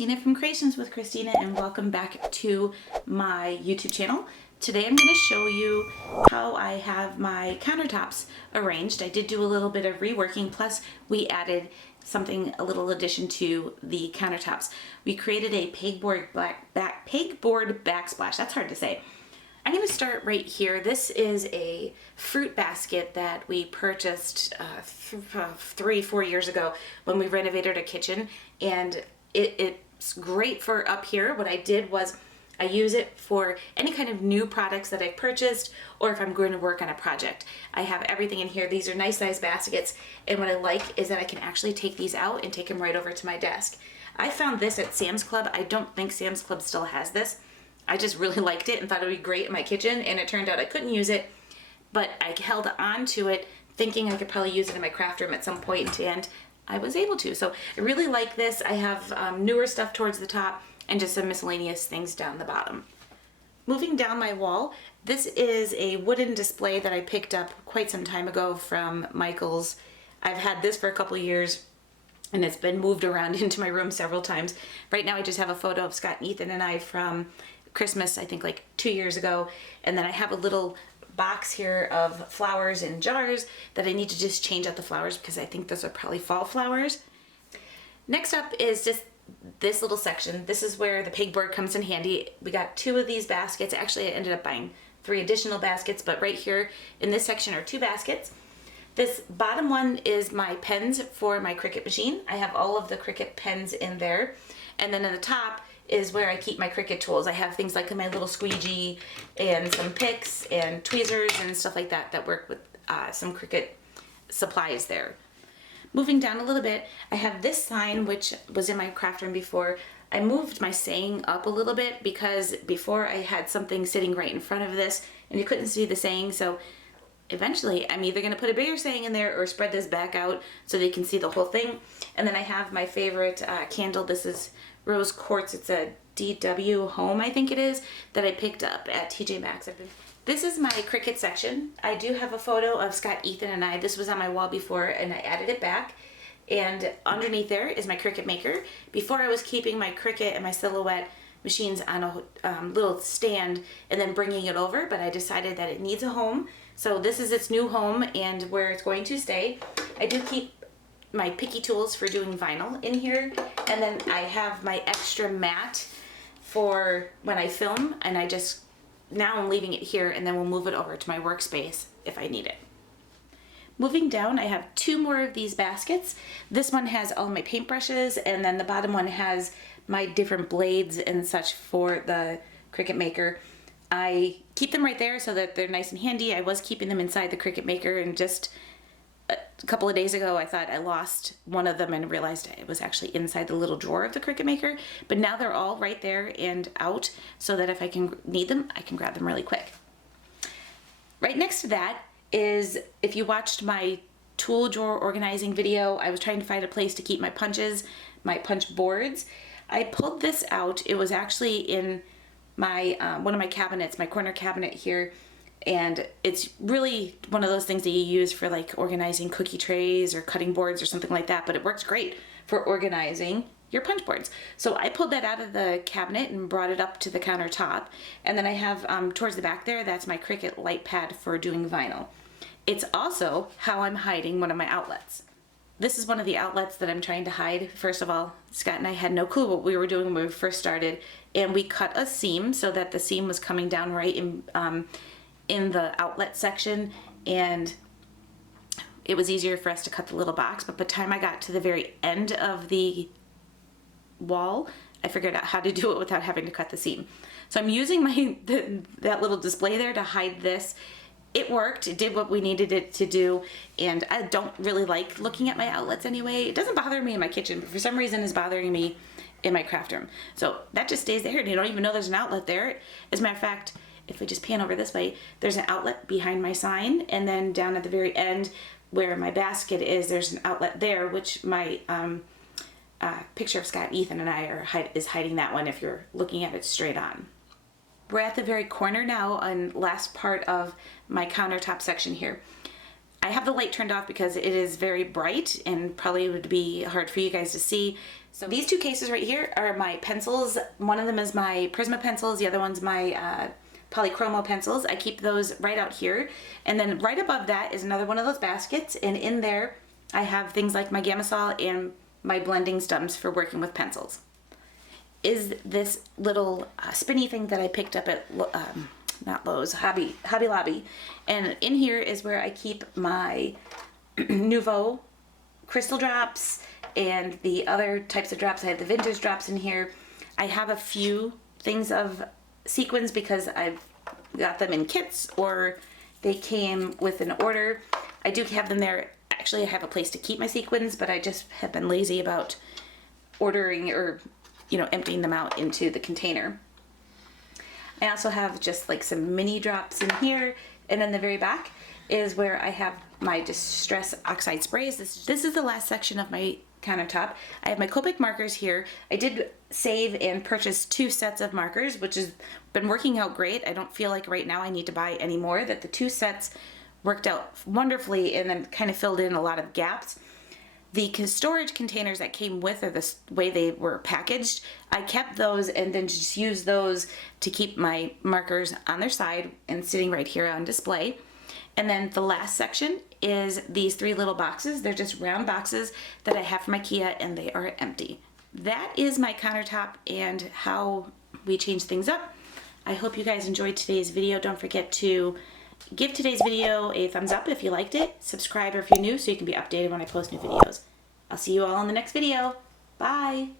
Christina from Creations with Christina, and welcome back to my YouTube channel. Today I'm going to show you how I have my countertops arranged. I did do a little bit of reworking, plus we added a little addition to the countertops. We created a pegboard backsplash. That's hard to say. I'm going to start right here. This is a fruit basket that we purchased 3-4 years ago when we renovated our kitchen, and it's great for up here. What I did was I use it for any kind of new products that I purchased, or if I'm going to work on a project. I have everything in here. These are nice size baskets, and what I like is that I can actually take these out and take them right over to my desk. I found this at Sam's Club. I don't think Sam's Club still has this. I just really liked it and thought it would be great in my kitchen, and it turned out I couldn't use it, but I held on to it thinking I could probably use it in my craft room at some point, and I was able to. So I really like this. I have newer stuff towards the top and just some miscellaneous things down the bottom. Moving down my wall, this is a wooden display that I picked up quite some time ago from Michael's. I've had this for a couple years, and it's been moved around into my room several times. Right now I just have a photo of Scott and Ethan and I from Christmas, I think like 2 years ago, and then I have a little box here of flowers in jars that I need to just change out the flowers because I think those are probably fall flowers. Next up is just this little section. This is where the pegboard comes in handy. We got 2 of these baskets. Actually, I ended up buying 3 additional baskets, but right here in this section are 2 baskets. This bottom one is my pens for my Cricut machine. I have all of the Cricut pens in there, and then in the top is where I keep my Cricut tools. I have things like my little squeegee and some picks and tweezers and stuff like that that work with some Cricut supplies there. Moving down a little bit, I have this sign which was in my craft room before. I moved my saying up a little bit because before I had something sitting right in front of this and you couldn't see the saying, so eventually I'm either going to put a bigger saying in there or spread this back out so they can see the whole thing. And then I have my favorite candle. This is rose quartz. It's a DW Home, I think it is, that I picked up at TJ Maxx. This is my Cricut section. I do have a photo of Scott, Ethan, and I. This was on my wall before, and I added it back. And underneath there is my Cricut maker. Before I was keeping my Cricut and my Silhouette machines on a little stand and then bringing it over, but I decided that it needs a home. So this is its new home and where it's going to stay. I do keep my picky tools for doing vinyl in here, and then I have my extra mat for when I film, and now I'm leaving it here, and then we'll move it over to my workspace if I need it. Moving down, I have 2 more of these baskets. This one has all my paintbrushes, and then the bottom one has my different blades and such for the Cricut maker. I keep them right there so that they're nice and handy. I was keeping them inside the Cricut maker, and just a couple of days ago I thought I lost one of them and realized it was actually inside the little drawer of the Cricut maker. But now they're all right there and out so that if I can need them, I can grab them really quick. Right next to that is, if you watched my tool drawer organizing video, I was trying to find a place to keep my punches, my punch boards. I pulled this out. It was actually in my one of my cabinets, my corner cabinet here. And it's really one of those things that you use for like organizing cookie trays or cutting boards or something like that, but it works great for organizing your punch boards. So I pulled that out of the cabinet and brought it up to the countertop. And then I have towards the back there, that's my Cricut light pad for doing vinyl. It's also how I'm hiding one of my outlets. This is one of the outlets that I'm trying to hide. First of all, Scott and I had no clue what we were doing when we first started, and we cut a seam so that the seam was coming down right in the outlet section, and it was easier for us to cut the little box. But by the time I got to the very end of the wall, I figured out how to do it without having to cut the seam. So I'm using that little display there to hide this. It worked. It did what we needed it to do, and I don't really like looking at my outlets anyway. It doesn't bother me in my kitchen, but for some reason it's bothering me in my craft room. So that just stays there, and you don't even know there's an outlet there. As a matter of fact, if we just pan over this way, there's an outlet behind my sign, and then down at the very end where my basket is, there's an outlet there, which my picture of Scott, Ethan, and I is hiding that one if you're looking at it straight on. We're at the very corner now on last part of my countertop section here. I have the light turned off because it is very bright and probably would be hard for you guys to see. So these two cases right here are my pencils. One of them is my Prisma pencils, the other one's my polychromo pencils. I keep those right out here. And then right above that is another one of those baskets, and in there I have things like my Gamma and my blending stumps for working with pencils. Is this little spinny thing that I picked up at not Lowe's, Hobby Lobby. And in here is where I keep my Nouveau crystal drops and the other types of drops. I have the vintage drops in here. I have a few things of sequins because I've got them in kits or they came with an order. I do have them there. Actually, I have a place to keep my sequins, but I just have been lazy about ordering or, emptying them out into the container. I also have just like some mini drops in here, and in the very back is where I have my Distress Oxide sprays. This is the last section of my countertop. I have my Copic markers here. I did save and purchase 2 sets of markers, which has been working out great. I don't feel like right now I need to buy any more, that the 2 sets worked out wonderfully and then kind of filled in a lot of gaps. The storage containers that came with, or the way they were packaged, I kept those and then just used those to keep my markers on their side and sitting right here on display. And then the last section is these 3 little boxes. They're just round boxes that I have from IKEA, and they are empty. That is my countertop and how we change things up. I hope you guys enjoyed today's video. Don't forget to give today's video a thumbs up if you liked it. Subscribe if you're new so you can be updated when I post new videos. I'll see you all in the next video. Bye!